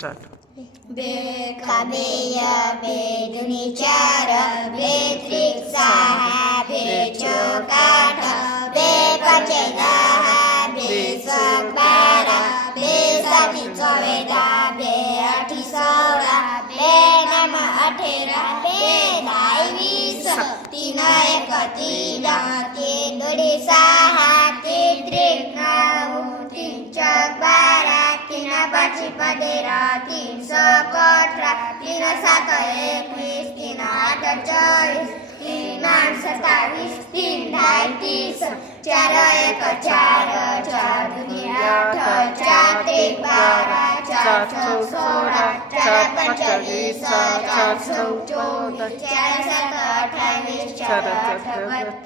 Start. बेका बेया बेदुनी चार बेत्रिक सहा बेचोक आठ बेपाचे दहा बेसक बारा बेसाती चौदा बेआठी 16 बेनम 18 बेदाई 20 तीन एक तीन तीन दोडी सहा तीन त्रिक 9 तीन चौक 12 तीन पाची 15 तीन सक 18 तीन सात 21 तीन आठ 24 तीन आठ 27 तीन ढाई 30 चार एक चार चार दुनी 8 चार त्रिक 12 चार चौक 16 चार पंच 20 चार चौक 24 चार सात 28 चार आठ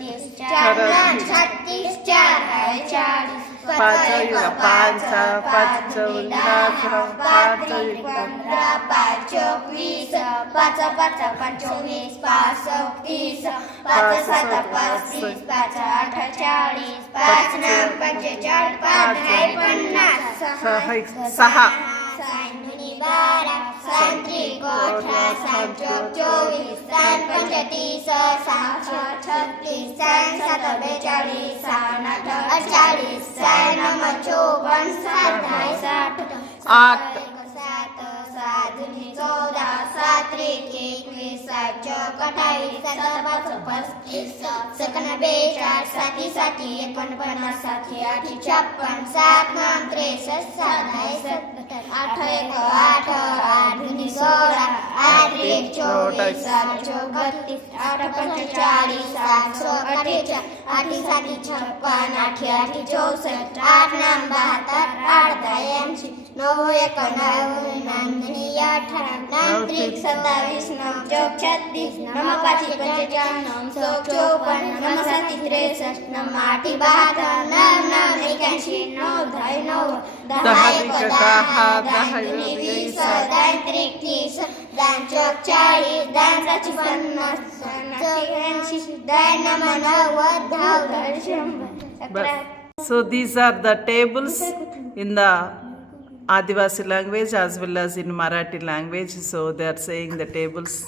32 चार नऊ 36 चार 40 पाच चौक 15 पाच चौक 20 पाच पाच 25 पाच चौक 30 पाच सात 35 पाच आठ 40 पाच नऊ 45 पाच ढाई 50 सहा साइन दुनी 12 साइन त्रिक 18 साइन चौक 24 साइन पंच 30 साइन छः 36 साइन सात 42 साइन आठ 48 साइन नौ 54 सात ढाई 60 आठ सात सात दुनी 14 सात त्रिक 21 सात चौक 28 सात पाच 35 सकन 42 साती साती 49 साती 8 56 सात नऊ 63 सात ढाई 70 आठ एक आठ आठ दुनी 16 आठ त्रिक 24 आठ चौक 32 आठ पंच 40 आठ चौक 48 आठ साती 56 आठ आठ 64 आठ नऊ 72 आठ ढाई 80 नऊ एक नऊ दुनी 18 नऊ त्रिक 27 नऊ चौक 36 नऊ पाची 45 नऊ चौक 54 नऊ साती 63 नऊ आठी 72 नऊ नऊ 81 नऊ ढाई 9 दहा एक दहा दहा दुनी 20 दहा त्रिक 30 दहा चौक 40 दहा साती 50 चौक 80 दहा नऊ 90 दहा ढाई 100 So these are the tables in the Adivasi language as well as in Marathi language. So they are saying the tables.